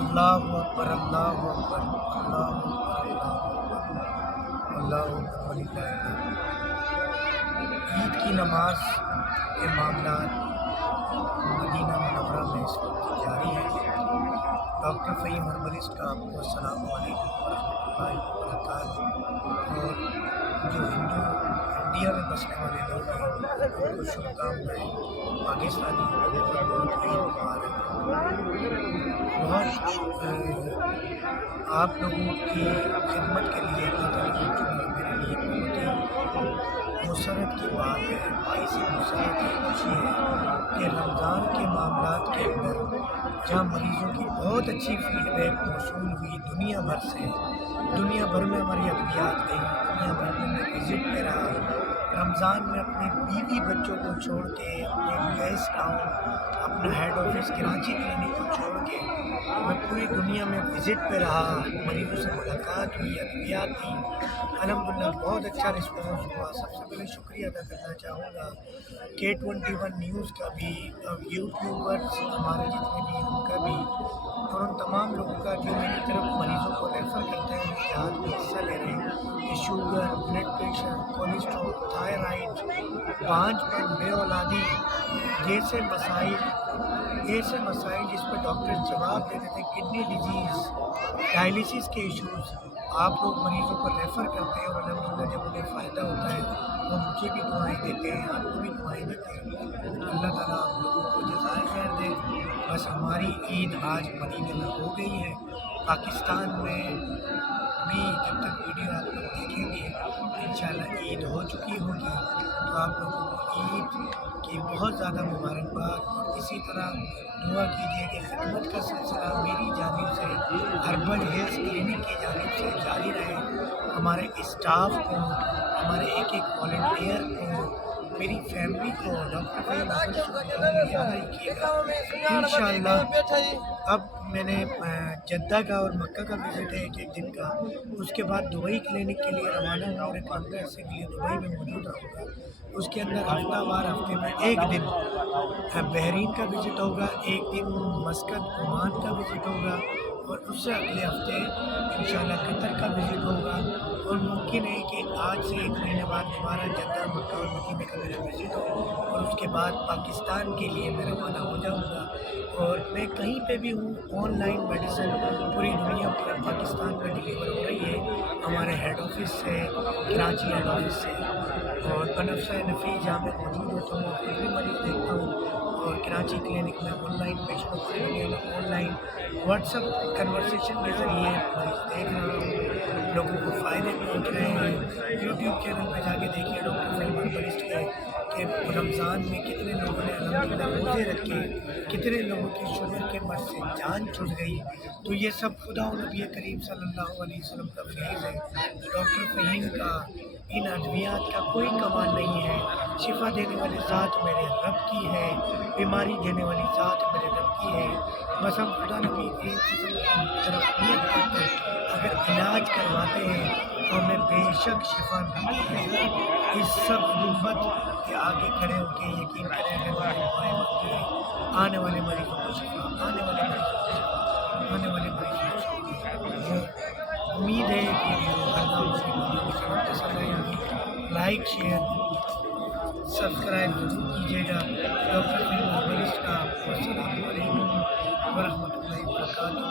اللہ اکبر اللہ اکبر اللہ اکبر اللہ اکبر وللہ الحمد۔ عید کی نماز کے معاملات مدینہ منورہ میں اس وقت جاری ہیں۔ ڈاکٹر فہیم ہربلسٹ کا آپ کو السلام علیکم ورحمۃ اللہ وبرکاتہ۔ اور جو انڈیا میں بسنے والے لوگ ہیں ان کو شبھکامنائیں۔ پاکستانی بہت آپ لوگوں کی خدمت کے لیے اللہ تعالیٰ نے میرے لیے بہت ہی مسرت کی بات ہے، باعث مسرت ہے، خوشی ہے کہ رمضان کے معاملات کے اندر جہاں مریضوں کی بہت اچھی فیڈ بیک موصول ہوئی دنیا بھر سے، دنیا بھر میں ہماری ادویات گئی، دنیا بھر میں میں وزٹ پہ رہا۔ رمضان میں اپنے بیوی بچوں کو چھوڑ کے، اپنے بیس ٹاؤن، اپنا ہیڈ آفس کراچی کلینک کو چھوڑ کے میں پوری دنیا میں وزٹ پہ رہا، مریضوں سے ملاقات ہوئی، ادویات دی۔ الحمدللہ بہت اچھا رسپانس ہوا۔ سب سے پہلے شکریہ ادا کرنا چاہوں گا K21 نیوز کا بھی، یوٹیوبرس ہمارے جتنے بھی ان کا بھی، اور ان تمام لوگوں کا جو میری طرف مریضوں کو ریفر کرتے ہیں، ان کے ہاتھ میں حصہ لے رہے ہیں کہ sugar, blood pressure, cholesterol, thyroid, بانجھ پن، بے اولادی جیسے مسائل جس پہ ڈاکٹر جواب دیتے تھے، کڈنی ڈیزیز، ڈائلیسس کے ایشوز، آپ لوگ مریضوں کو ریفر کرتے ہیں اور الحمدللہ جب انہیں فائدہ ہوتا ہے وہ مجھے بھی دعائیں دیتے ہیں، آپ کو بھی دعائیں دیتے ہیں۔ اللہ تعالیٰ آپ لوگوں کو جزائے خیر دے۔ بس ہماری عید آج مدینے میں ہو گئی ہے۔ پاکستان میں بھی جب تک ویڈیو آپ لوگ دیکھیں گے انشاءاللہ عید ہو چکی ہوگی، تو آپ لوگوں کو عید کی بہت زیادہ مبارکباد۔ اور اسی طرح دعا کیجیے کہ خدمت کا سلسلہ میری جانب سے، ہربل ہیلتھ کلینک کی جانب سے جاری رہے۔ ہمارے اسٹاف کو، ہمارے ایک ایک والنٹیئر کو، میری فیملی کو ڈاکٹر فہیم ہربلسٹ کو یاد رکھیے گا انشاءاللہ۔ اب میں نے جدہ کا اور مکہ کا وزٹ ہے ایک دن کا، اس کے بعد دبئی کلینک کے لیے روانہ ہوں اور ایک لمبے عرصے کے لیے دبئی میں موجود رہوں گا۔ اس کے اندر ہفتہ وار ہفتے میں ایک دن بحرین کا وزٹ ہوگا، ایک دن مسقط عمان کا وزٹ ہوگا، اور اس سے اگلے ہفتے انشاءاللہ قطر کا وزٹ ہوگا۔ اور ممکن ہے کہ آج سے ایک مہینے بعد دوبارہ جدہ، مکہ اور مدینہ کا میرا وزٹ ہو، اور اس کے بعد پاکستان کے لیے میں روانہ ہو جاؤں گا۔ اور میں کہیں پہ بھی ہوں، آن لائن میڈیسن پوری دنیا پر پاکستان میں ڈلیور ہو رہی ہے، ہمارے ہیڈ آفس سے، کراچی ہیڈ آفس سے، اور بنفشہ نفیس جہاں میں موجود ہوتا ہوں اور بھی مریض دیکھتا ہوں، اور کراچی کلینک میں آن لائن پیشنٹوں کو on line what's app conversation کے ذریعے مریض دیکھ رہا ہوں، لوگوں کو فائدے پہنچ رہے ہیں۔ یوٹیوب چینل پہ جا کے دیکھیے ڈاکٹر فہیم ہربلسٹ کے کہ رمضان میں کتنے لوگوں نے الحمدللہ روزے رکھے، کتنے لوگوں کی شوگر کے مرض سے جان چھٹ گئی۔ تو یہ سب خدا و نبی کریم صلی اللہ علیہ وسلم کا فیض ہے۔ ڈاکٹر فہیم کا، ان ادویات کا کوئی کمال نہیں ہے۔ شفا دینے والی ذات میرے رب کی ہے، بیماری دینے والی ذات میرے رب کی ہے۔ بس ہم خدا نبی کریم صلی اللہ علیہ وسلم کی طرف نیت کر کر اگر علاج کرواتے ہیں تو ہمیں بے شک شفا ملتی ہے۔ اس سب غربت کے آگے کھڑے ہو کے یقین کریں کہ ہماری دعائیں مانگی ہیں، آنے والے مریضوں کو شفا، آنے والے مریضوں کو شفا، آنے والے مریضوں کو شفا۔ امید ہے کہ ویڈیو ہر نام سے ویڈیو کو پسند آئی ہوگی۔ لائک، شیئر، سبسکرائب ضرور کیجیے گا۔ ڈاکٹر فہیم ہربلسٹ کا السلام علیکم ورحمۃ اللہ وبرکاتہ۔